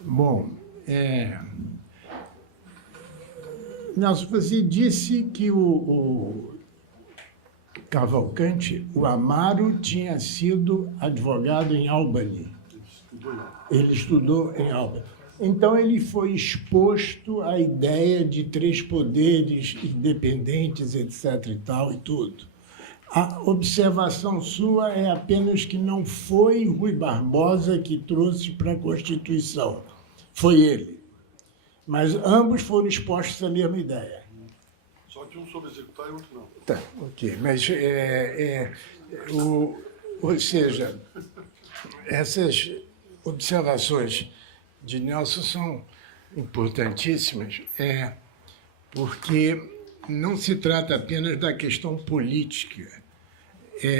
Bom, Nelson, você disse que o Cavalcante, o Amaro, tinha sido advogado em Albany. Ele estudou em Albany. Então, ele foi exposto à ideia de três poderes independentes, etc. e tal, e tudo. A observação sua é apenas que não foi Rui Barbosa que trouxe para a Constituição. Foi ele. Mas ambos foram expostos à mesma ideia. Só que um soube executar e o outro não. Tá, ok. Mas, ou seja, essas observações de Nelson são importantíssimas, porque não se trata apenas da questão política,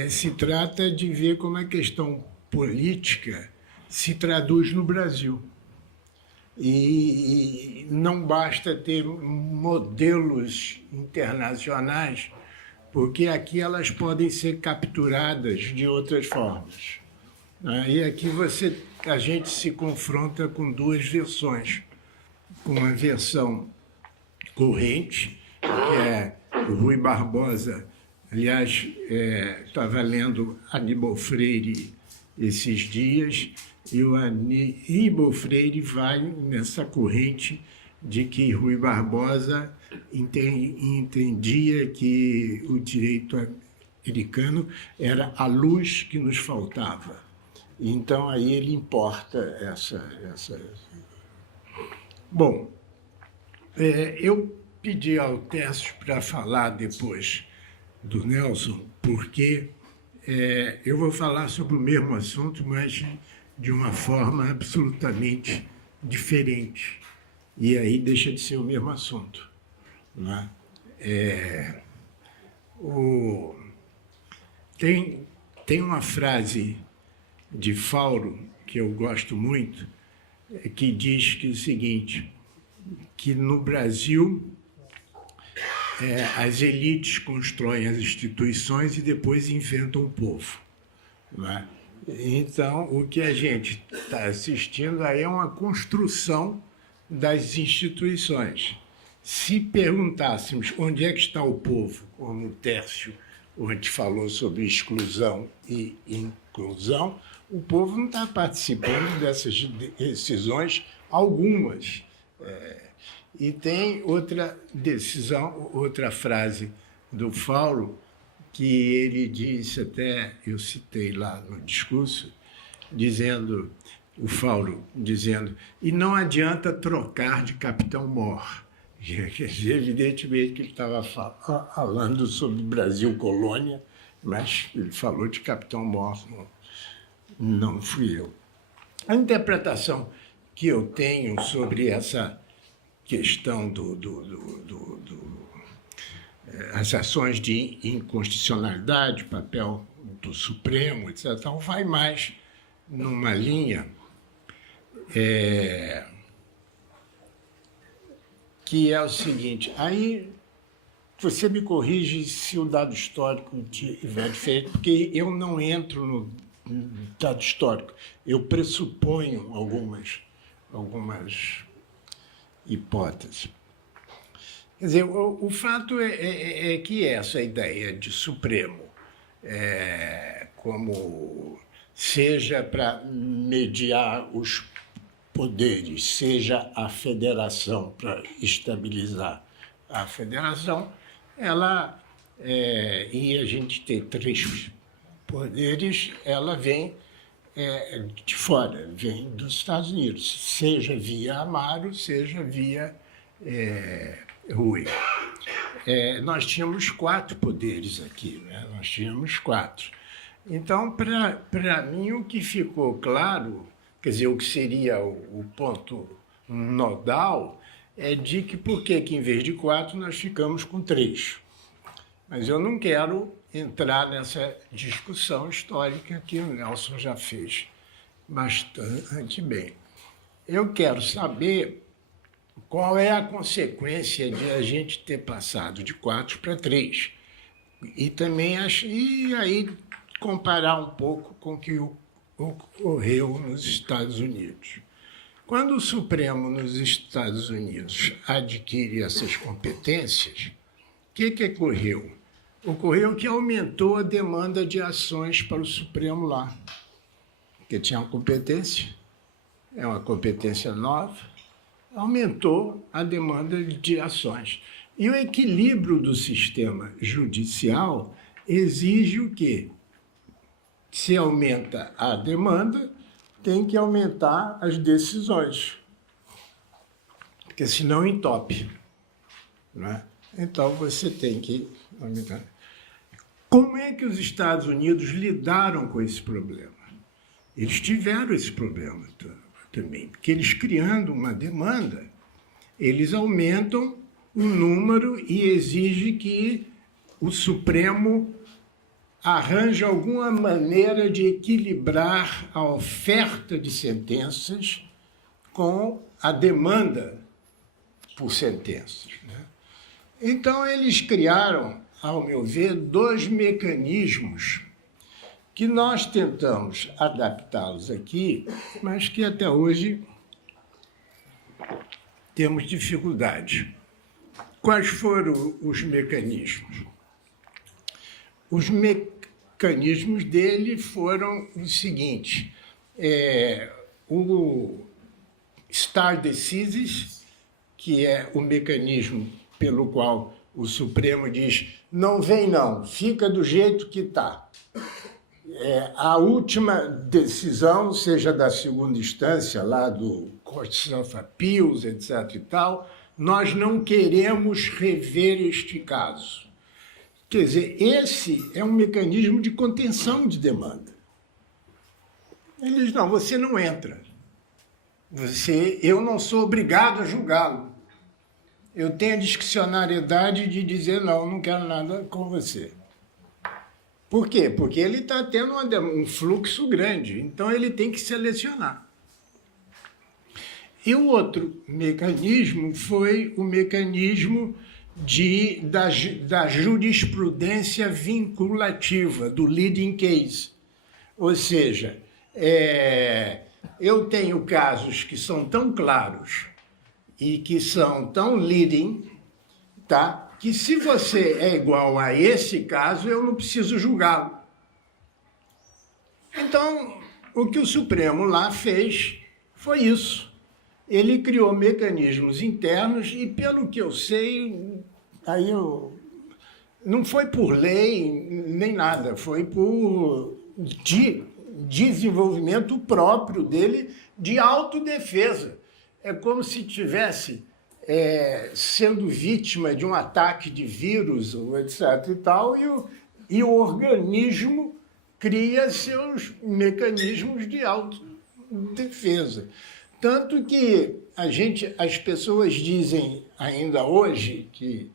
se trata de ver como a questão política se traduz no Brasil. E não basta ter modelos internacionais, porque aqui elas podem ser capturadas de outras formas. E aqui a gente se confronta com duas versões. Com uma versão corrente, que é o Rui Barbosa. Aliás, estava lendo Aníbal Freire esses dias, e o Aníbal Freire vai nessa corrente de que Rui Barbosa entendia que o direito americano era a luz que nos faltava. Então, aí ele importa essa... Bom, eu pedi ao Tércio para falar depois do Nelson, porque eu vou falar sobre o mesmo assunto, mas de uma forma absolutamente diferente. E aí deixa de ser o mesmo assunto. Não é? Tem uma frase de Fauro, que eu gosto muito, que diz que é o seguinte, que no Brasil as elites constroem as instituições e depois inventam o povo. Não é? Então, o que a gente está assistindo aí é uma construção das instituições. Se perguntássemos onde é que está o povo, como o Tércio ontem falou sobre exclusão e inclusão, o povo não está participando dessas decisões algumas. E tem outra decisão, outra frase do Fauro, que ele disse até, eu citei lá no discurso, dizendo, o Fauro dizendo, e não adianta trocar de Capitão-Mor. Evidentemente que ele estava falando sobre Brasil colônia, mas ele falou de Capitão-Mor, não fui eu. A interpretação que eu tenho sobre essa questão as ações de inconstitucionalidade, papel do Supremo, etc., então vai mais numa linha que é o seguinte, aí você me corrige se o dado histórico tiver diferente, porque eu não entro no dado histórico, eu pressuponho algumas hipóteses. Quer dizer, o fato é que essa ideia de Supremo, como seja para mediar os poderes, seja a federação para estabilizar a federação, ela, e a gente ter três poderes, ela vem de fora, vem dos Estados Unidos, seja via Amaro, seja via Rui. Nós tínhamos 4 poderes aqui, né? Nós tínhamos 4. Então, para mim, o que ficou claro, quer dizer, o que seria o ponto nodal, é de que por que em vez de 4 nós ficamos com 3. Mas eu não quero entrar nessa discussão histórica que o Nelson já fez bastante bem. Eu quero saber qual é a consequência de a gente ter passado de 4 para 3. E também e aí comparar um pouco com o que ocorreu nos Estados Unidos. Quando o Supremo nos Estados Unidos adquire essas competências, o que ocorreu? Ocorreu que aumentou a demanda de ações para o Supremo lá, porque tinha uma competência, é uma competência nova, aumentou a demanda de ações. E o equilíbrio do sistema judicial exige o quê? Se aumenta a demanda, tem que aumentar as decisões, porque senão entope, né? Então, você tem que aumentar. Como é que os Estados Unidos lidaram com esse problema? Eles tiveram esse problema também, porque eles, criando uma demanda, eles aumentam o número e exigem que o Supremo arranje alguma maneira de equilibrar a oferta de sentenças com a demanda por sentenças, né? Então, eles criaram, ao meu ver, 2 mecanismos que nós tentamos adaptá-los aqui, mas que até hoje temos dificuldade. Quais foram os mecanismos? Os mecanismos dele foram o seguinte: o stare decisis, que é o mecanismo pelo qual o Supremo diz: não vem não, fica do jeito que está. A última decisão, seja da segunda instância, lá do Court of Appeals, etc. e tal, nós não queremos rever este caso. Quer dizer, esse é um mecanismo de contenção de demanda. Ele diz: não, você não entra. Eu não sou obrigado a julgá-lo. Eu tenho a discricionariedade de dizer: não quero nada com você. Por quê? Porque ele está tendo um fluxo grande, então ele tem que selecionar. E o outro mecanismo foi o mecanismo da jurisprudência vinculativa, do leading case. Ou seja, eu tenho casos que são tão claros e que são tão leading, tá? Que se você é igual a esse caso, eu não preciso julgá-lo. Então, o que o Supremo lá fez foi isso. Ele criou mecanismos internos e, pelo que eu sei, não foi por lei nem nada, foi por desenvolvimento próprio dele de autodefesa. É como se tivesse sendo vítima de um ataque de vírus, etc. e tal, e o organismo cria seus mecanismos de autodefesa. Tanto que as pessoas dizem ainda hoje que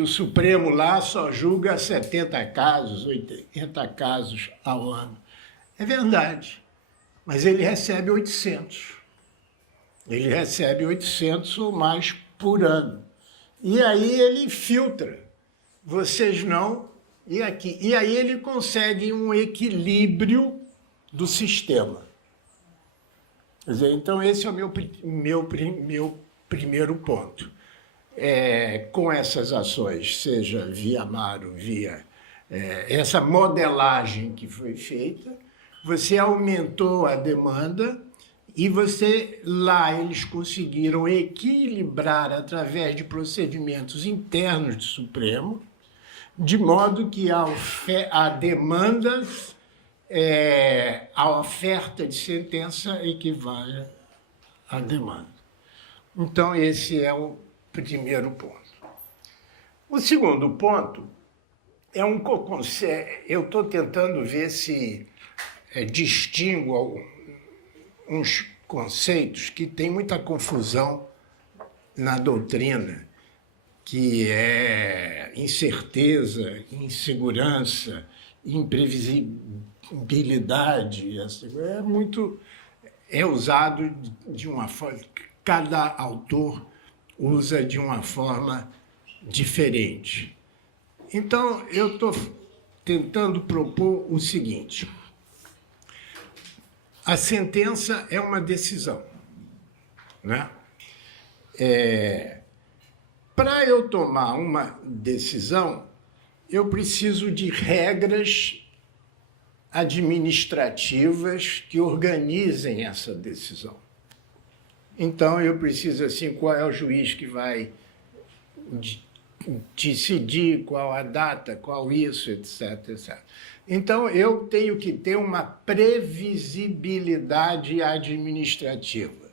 o Supremo lá só julga 70 casos, 80 casos ao ano. É verdade, mas ele recebe 800. Ele recebe 800 ou mais por ano. E aí ele filtra. Vocês não, e aqui. E aí ele consegue um equilíbrio do sistema. Quer dizer, então esse é o meu primeiro ponto. Com essas ações, seja via Amaro, via essa modelagem que foi feita, você aumentou a demanda e eles conseguiram equilibrar através de procedimentos internos do Supremo, de modo que a demanda, a oferta de sentença equivale à demanda. Então, esse é o primeiro ponto. O segundo ponto é eu estou tentando ver se distingo uns conceitos que tem muita confusão na doutrina, que é incerteza, insegurança, imprevisibilidade. É usado de uma forma, cada autor usa de uma forma diferente. Então, eu estou tentando propor o seguinte: a sentença é uma decisão. né? Para eu tomar uma decisão, eu preciso de regras administrativas que organizem essa decisão. Então, eu preciso, assim, qual é o juiz que vai decidir, qual a data, qual isso, etc, etc. Então, eu tenho que ter uma previsibilidade administrativa.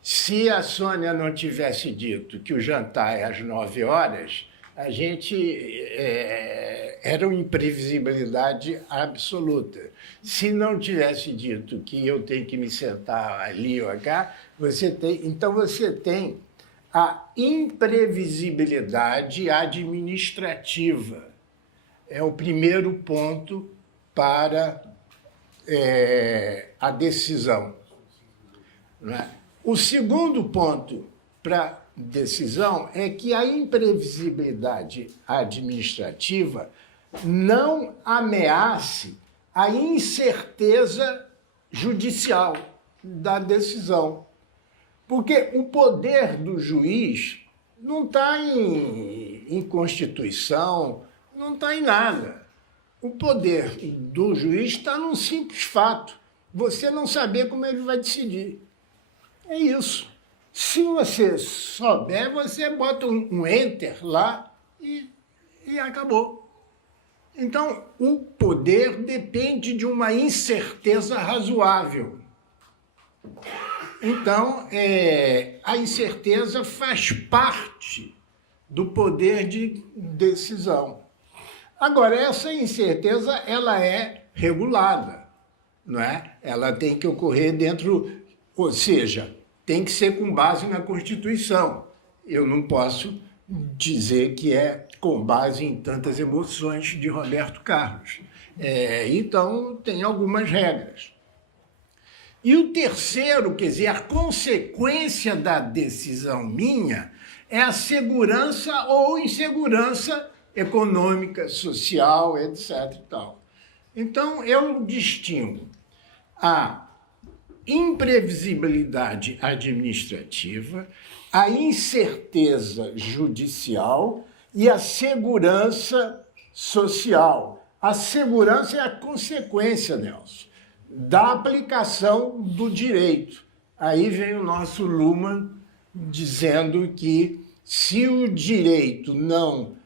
Se a Sônia não tivesse dito que o jantar é às 9 horas, a gente era uma imprevisibilidade absoluta. Se não tivesse dito que eu tenho que me sentar ali ou cá, então você tem a imprevisibilidade administrativa. É o primeiro ponto para a decisão, não é? O segundo ponto para decisão é que a imprevisibilidade administrativa não ameace a incerteza judicial da decisão. Porque o poder do juiz não está em Constituição, não está em nada. O poder do juiz está num simples fato: você não saber como ele vai decidir. É isso. Se você souber, você bota um enter lá e acabou. Então, o poder depende de uma incerteza razoável. Então, a incerteza faz parte do poder de decisão. Agora, essa incerteza ela é regulada, não é? Ela tem que ocorrer dentro, ou seja, tem que ser com base na Constituição. Eu não posso dizer que é com base em tantas emoções de Roberto Carlos. Então, tem algumas regras. E o terceiro, quer dizer, a consequência da decisão minha é a segurança ou insegurança econômica, social, etc. e tal. Então, eu distingo a imprevisibilidade administrativa, a incerteza judicial e a segurança social. A segurança é a consequência, Nelson, da aplicação do direito. Aí vem o nosso Luhmann dizendo que se o direito não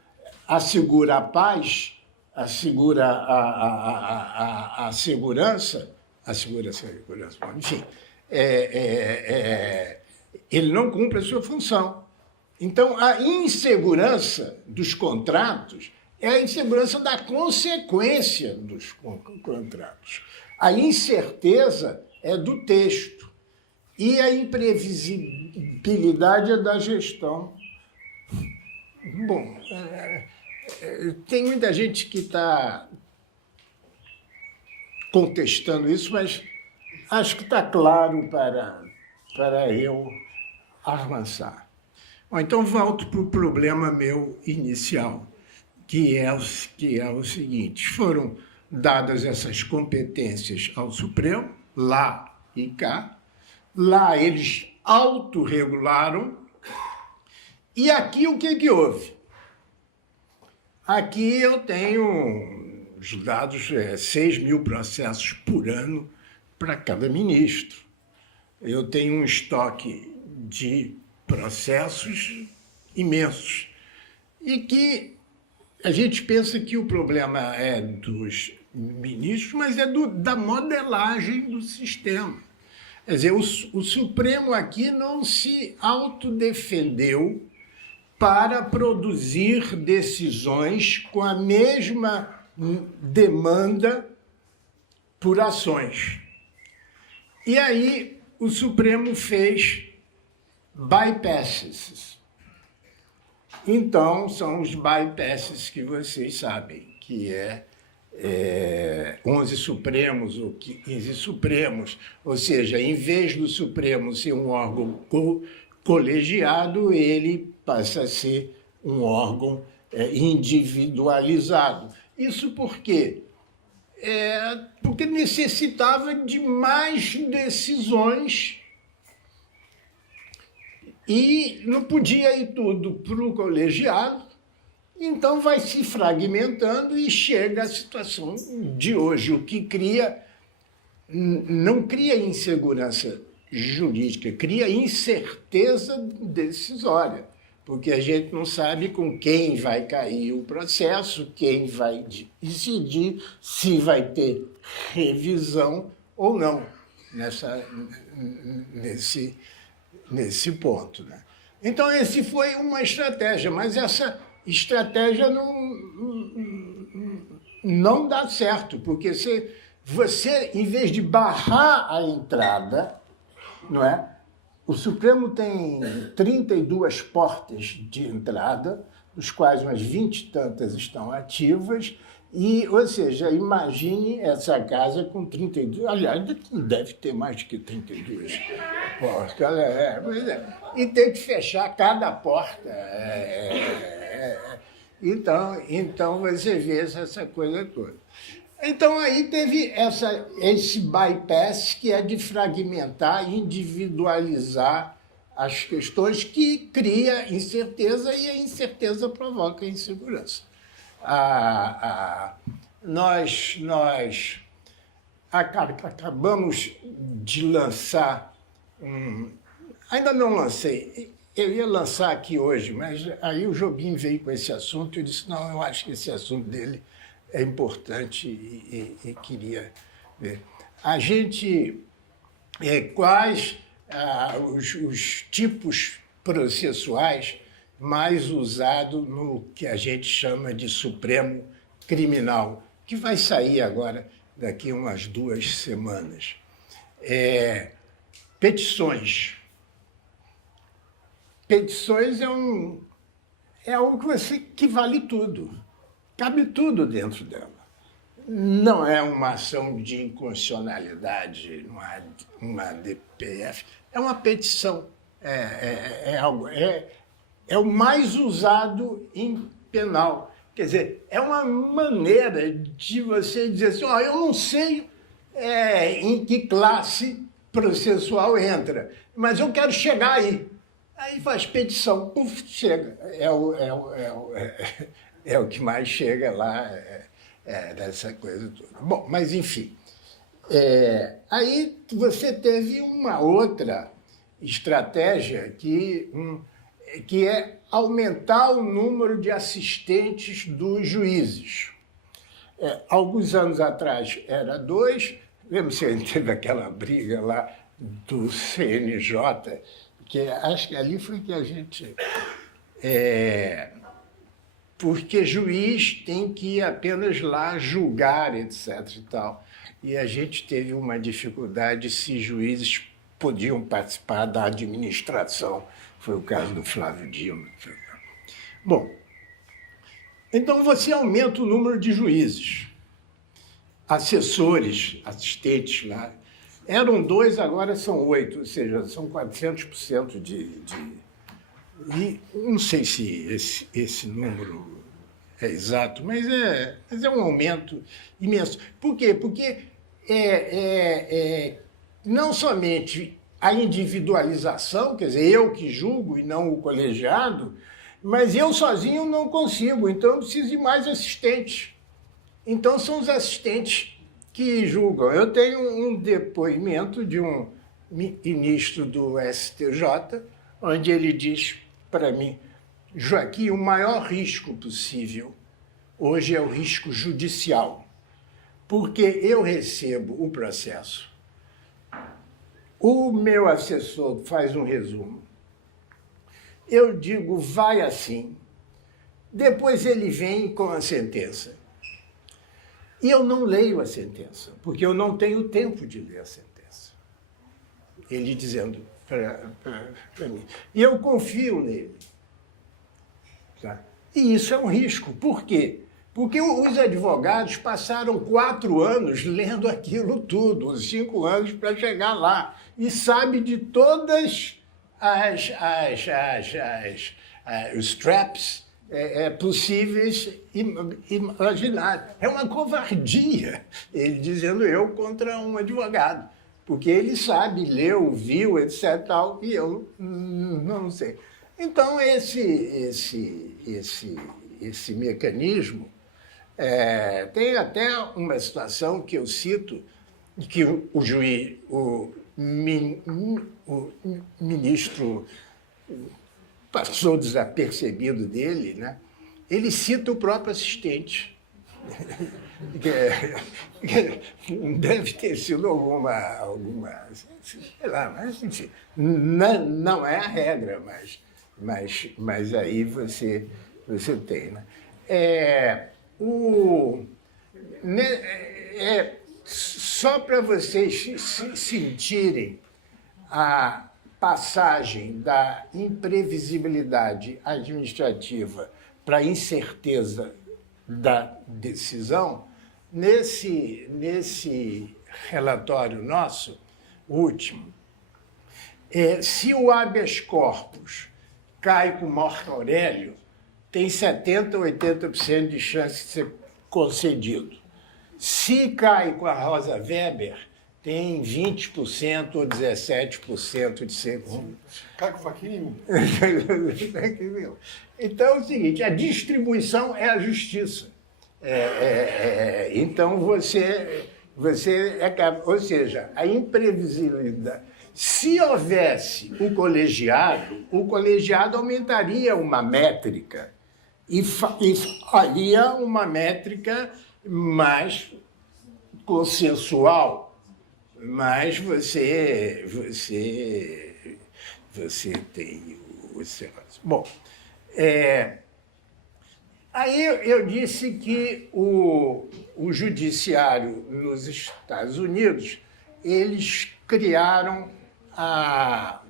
assegura a paz, assegura a segurança, enfim, ele não cumpre a sua função. Então, a insegurança dos contratos é a insegurança da consequência dos contratos. A incerteza é do texto e a imprevisibilidade é da gestão. Bom, tem muita gente que está contestando isso, mas acho que está claro para eu avançar. Bom, então, volto para o problema meu inicial, que é o seguinte: foram dadas essas competências ao Supremo, lá e cá. Lá eles autorregularam. E aqui o que houve? Aqui eu tenho os dados, 6 mil processos por ano para cada ministro. Eu tenho um estoque de processos imensos. E que a gente pensa que o problema é dos ministros, mas é da modelagem do sistema. Quer dizer, o Supremo aqui não se autodefendeu para produzir decisões com a mesma demanda por ações. E aí o Supremo fez bypasses. Então, são os bypasses que vocês sabem, que 11 Supremos ou 15 Supremos, ou seja, em vez do Supremo ser um órgão colegiado, ele passa a ser um órgão individualizado. Isso por quê? Porque necessitava de mais decisões e não podia ir tudo para o colegiado, então vai se fragmentando e chega à situação de hoje, o que não cria insegurança jurídica, cria incerteza decisória, porque a gente não sabe com quem vai cair o processo, quem vai decidir se vai ter revisão ou não nesse ponto, né? Então, esse foi uma estratégia, mas essa estratégia não dá certo, porque você, em vez de barrar a entrada, não é? O Supremo tem 32 portas de entrada, dos quais umas 20 e tantas estão ativas, ou seja, imagine essa casa com 32, aliás, deve ter mais de que 32 portas, e tem que fechar cada porta. Então você vê essa coisa toda. Então, aí teve esse bypass, que é de fragmentar, individualizar as questões, que cria incerteza, e a incerteza provoca insegurança. Nós acabamos de lançar ainda não lancei, eu ia lançar aqui hoje, mas aí o Jobim veio com esse assunto e eu disse, não, eu acho que esse assunto dele é importante e queria ver. A gente, quais os tipos processuais mais usados no que a gente chama de Supremo Criminal, que vai sair agora daqui a umas 2 semanas. Petições. Petições é algo que vale tudo. Cabe tudo dentro dela. Não é uma ação de inconstitucionalidade, uma DPF, é uma petição. É o mais usado em penal. Quer dizer, é uma maneira de você dizer assim, eu não sei em que classe processual entra, mas eu quero chegar aí. Aí faz petição, puf, chega. É o que mais chega lá, dessa coisa toda. Bom, mas enfim. Aí você teve uma outra estratégia que é aumentar o número de assistentes dos juízes. Alguns anos atrás era 2, lembra se teve aquela briga lá do CNJ, que acho que ali foi que a gente... porque juiz tem que ir apenas lá julgar, etc. e tal. E a gente teve uma dificuldade se juízes podiam participar da administração. Foi o caso do Flávio Dino. Bom, então você aumenta o número de juízes, assessores, assistentes lá. Eram 2, agora são 8, ou seja, são 400% E não sei se esse número é exato, mas é um aumento imenso. Por quê? Porque não somente a individualização, quer dizer, eu que julgo e não o colegiado, mas eu sozinho não consigo, então eu preciso de mais assistentes. Então são os assistentes que julgam. Eu tenho um depoimento de um ministro do STJ, onde ele diz para mim, Joaquim, o maior risco possível hoje é o risco judicial, porque eu recebo o processo, o meu assessor faz um resumo, eu digo, vai assim, depois ele vem com a sentença. E eu não leio a sentença, porque eu não tenho tempo de ler a sentença. Ele dizendo para mim. E eu confio nele. Tá? E isso é um risco. Por quê? Porque os advogados passaram 4 anos lendo aquilo tudo, os 5 anos para chegar lá, e sabe de todas os traps possíveis imaginar. É uma covardia ele dizendo eu contra um advogado. porque ele sabe, leu, viu, etc. Tal, e eu não sei. Então, esse mecanismo tem até uma situação que eu cito, que o juiz, o ministro passou desapercebido dele, né? Ele cita o próprio assistente. Deve ter sido alguma sei lá, mas enfim, não é a regra, mas aí você tem, né? Só para vocês sentirem a passagem da imprevisibilidade administrativa para a incerteza da decisão, nesse relatório nosso, último, se o habeas corpus cai com Marco Aurélio, tem 70% ou 80% de chance de ser concedido. Se cai com a Rosa Weber, tem 20% ou 17% de ser concedido. Cai com faquinha? Então é o seguinte, a distribuição é a justiça. Então você ou seja, a imprevisibilidade. Se houvesse o colegiado aumentaria uma métrica e faria uma métrica mais consensual, mas você tem o bom. Aí eu disse que o judiciário nos Estados Unidos, eles criaram a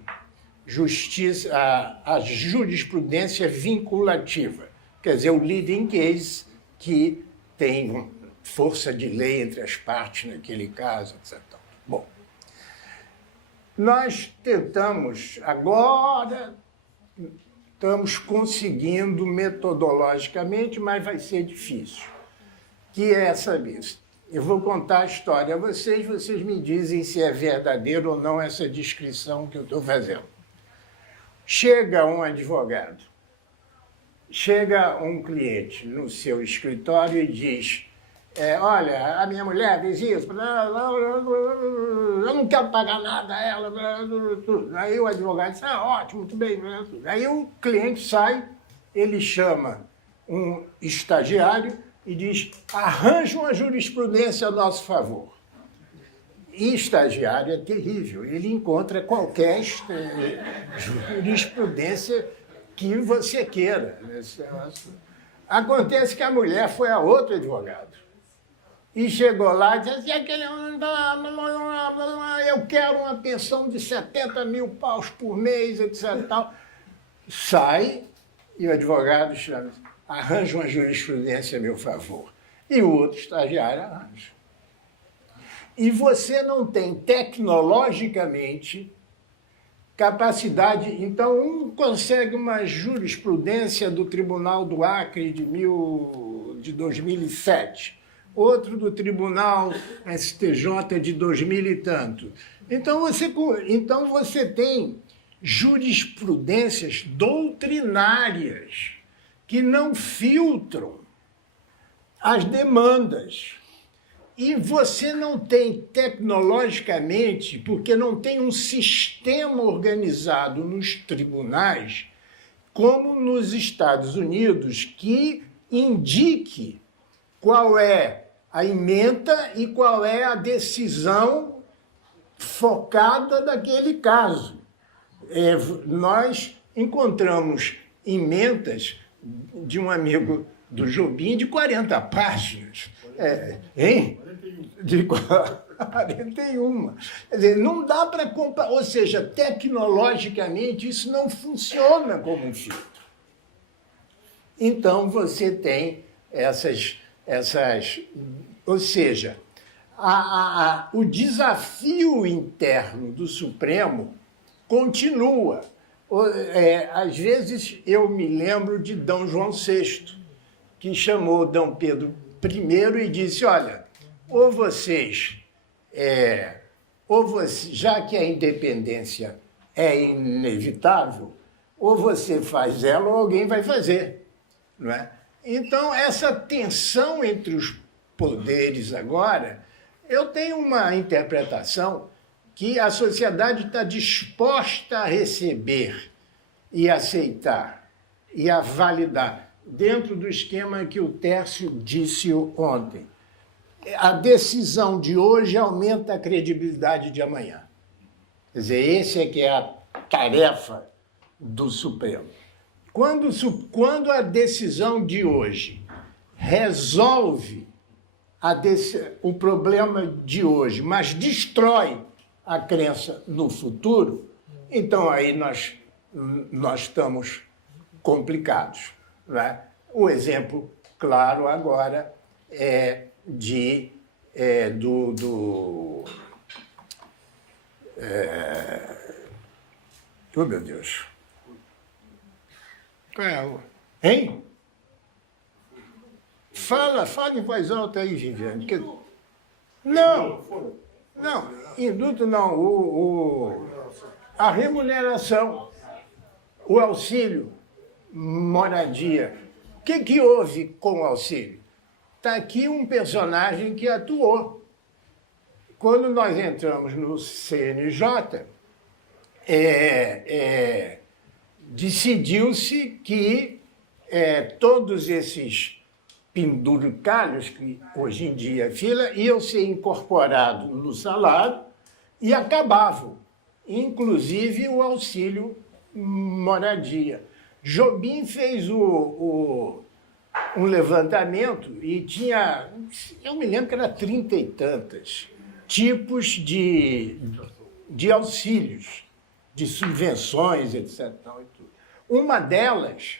jurisprudência vinculativa, quer dizer, o leading case, que tem força de lei entre as partes naquele caso, etc. Bom, nós tentamos agora, estamos conseguindo metodologicamente, mas vai ser difícil, que é saber. Eu vou contar a história a vocês, vocês me dizem se é verdadeiro ou não essa descrição que eu estou fazendo. Chega um advogado, chega um cliente no seu escritório e diz, olha, a minha mulher fez isso, eu não quero pagar nada a ela. Aí o advogado diz, ótimo, muito bem. Aí o cliente sai, ele chama um estagiário e diz, arranja uma jurisprudência a nosso favor. E estagiário é terrível, ele encontra qualquer jurisprudência que você queira. Acontece que a mulher foi a outro advogado. E chegou lá e disse assim, eu quero uma pensão de 70 mil paus por mês, etc. Tal. Sai e o advogado chama, arranja uma jurisprudência a meu favor. E o outro estagiário arranja. E você não tem tecnologicamente capacidade. Então, um consegue uma jurisprudência do Tribunal do Acre de 2007, outro do Tribunal STJ de 2000 e tanto. Então você tem jurisprudências doutrinárias que não filtram as demandas. E você não tem tecnologicamente, porque não tem um sistema organizado nos tribunais, como nos Estados Unidos, que indique qual é a ementa e qual é a decisão focada daquele caso. Nós encontramos ementas de um amigo do Jobim de 40 páginas. Hein? De 41. Quer dizer, não dá para comparar, ou seja, tecnologicamente isso não funciona como um filtro. Então você tem essas ou seja, o desafio interno do Supremo continua. Às vezes eu me lembro de D. João VI, que chamou D. Pedro I e disse, olha, ou vocês ou você, já que a independência é inevitável, ou você faz ela ou alguém vai fazer, não é? Então, essa tensão entre os poderes agora, eu tenho uma interpretação que a sociedade está disposta a receber e aceitar e a validar, dentro do esquema que o Tércio disse ontem. A decisão de hoje aumenta a credibilidade de amanhã. Quer dizer, esse é que é a tarefa do Supremo. Quando a decisão de hoje resolve o problema de hoje, mas destrói a crença no futuro, então aí nós estamos complicados, não é? O exemplo claro agora é oh, meu Deus. Hein? Fala em voz alta aí, Viviane. Não, indulto não. A remuneração, o auxílio, moradia. O que houve com o auxílio? Está aqui um personagem que atuou. Quando nós entramos no CNJ, decidiu-se que todos esses penduricalhos, que hoje em dia fila, iam ser incorporados no salário e acabavam, inclusive o auxílio moradia. Jobim fez um levantamento e tinha, eu me lembro que era 30 e tantas tipos de auxílios, de subvenções, etc. Uma delas,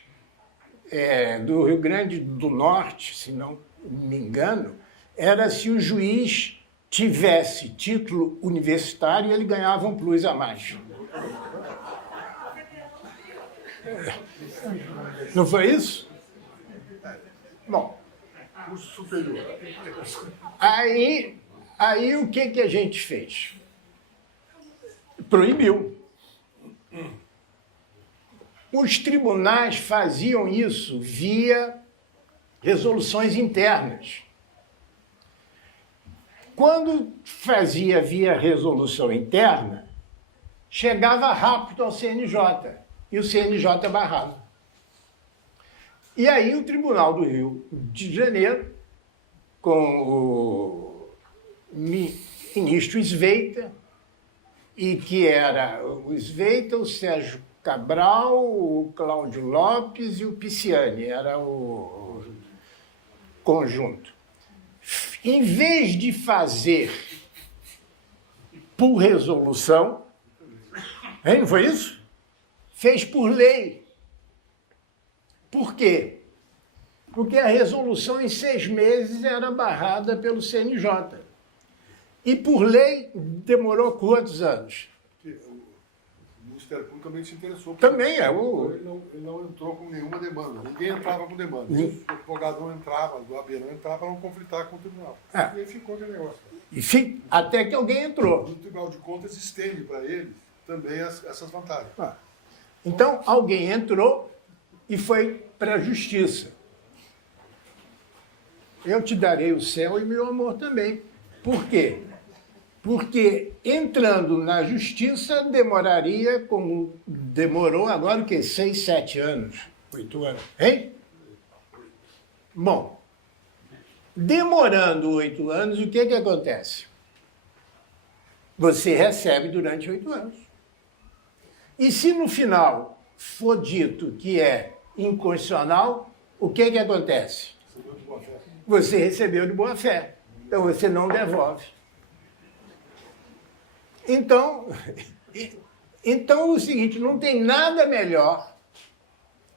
do Rio Grande do Norte, se não me engano, era se o juiz tivesse título universitário, ele ganhava um plus a mais. Não foi isso? Bom, Curso superior. aí o que a gente fez? Proibiu. Os tribunais faziam isso via resoluções internas. Quando fazia via resolução interna, chegava rápido ao CNJ, e o CNJ barrava. E aí o Tribunal do Rio de Janeiro, com o ministro Sveita, e que era o Sveita, o Sérgio Cabral, o Cláudio Lopes e o Pisciani, era o conjunto. Em vez de fazer por resolução, não foi isso? Fez por lei. Por quê? Porque a resolução em 6 meses era barrada pelo CNJ. E por lei demorou quantos anos? O Ministério Público também se interessou. Também é Ele não entrou com nenhuma demanda. Ninguém entrava com demanda. O advogado não entrava, o AB não entrava para não conflitar com o tribunal. E aí ficou aquele negócio. Enfim, até que alguém entrou. O Tribunal de Contas estende para ele também essas vantagens. Então, alguém entrou e foi para a justiça. Eu te darei o céu e meu amor também. Por quê? Porque entrando na justiça demoraria, como demorou agora o quê? 6, 7 anos, 8 anos, hein? Bom, demorando 8 anos, o que acontece? Você recebe durante 8 anos. E se no final for dito que é inconstitucional, o que acontece? Você recebeu de boa fé. Então você não devolve. Então o seguinte, não tem nada melhor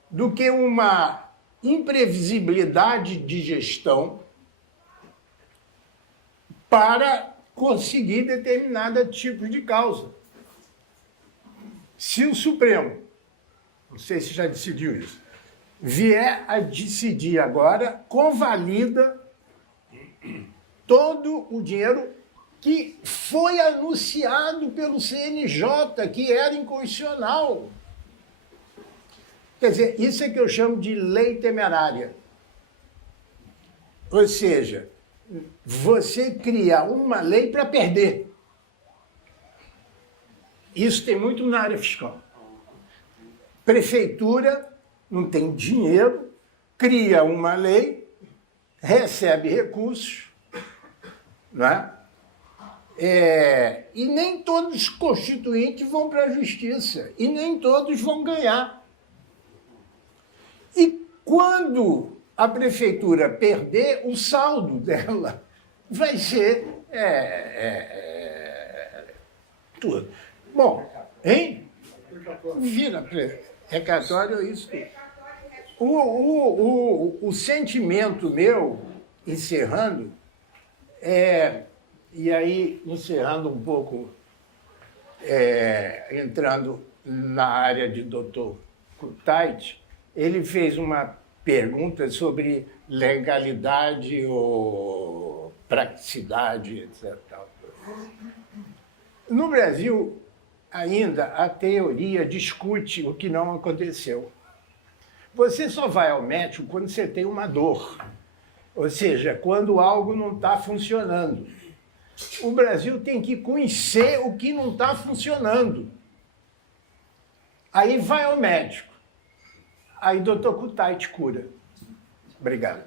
do que uma imprevisibilidade de gestão para conseguir determinado tipo de causa. Se o Supremo, não sei se já decidiu isso, vier a decidir agora, convalida todo o dinheiro que foi anunciado pelo CNJ que era inconstitucional. Quer dizer, isso é que eu chamo de lei temerária. Ou seja, você cria uma lei para perder. Isso tem muito na área fiscal. Prefeitura não tem dinheiro, cria uma lei, recebe recursos, não é? E nem todos os constituintes vão para a justiça, e nem todos vão ganhar. E quando a prefeitura perder, o saldo dela vai ser tudo. Bom, hein? Vira precatório, isso tudo. O sentimento meu, encerrando, e aí encerrando um pouco, entrando na área de Dr. Kutait, ele fez uma pergunta sobre legalidade ou praticidade, etc. No Brasil, ainda a teoria discute o que não aconteceu. Você só vai ao médico quando você tem uma dor, ou seja, quando algo não está funcionando. O Brasil tem que conhecer o que não está funcionando. Aí vai ao médico. Aí Dr. Kutait cura. Obrigado.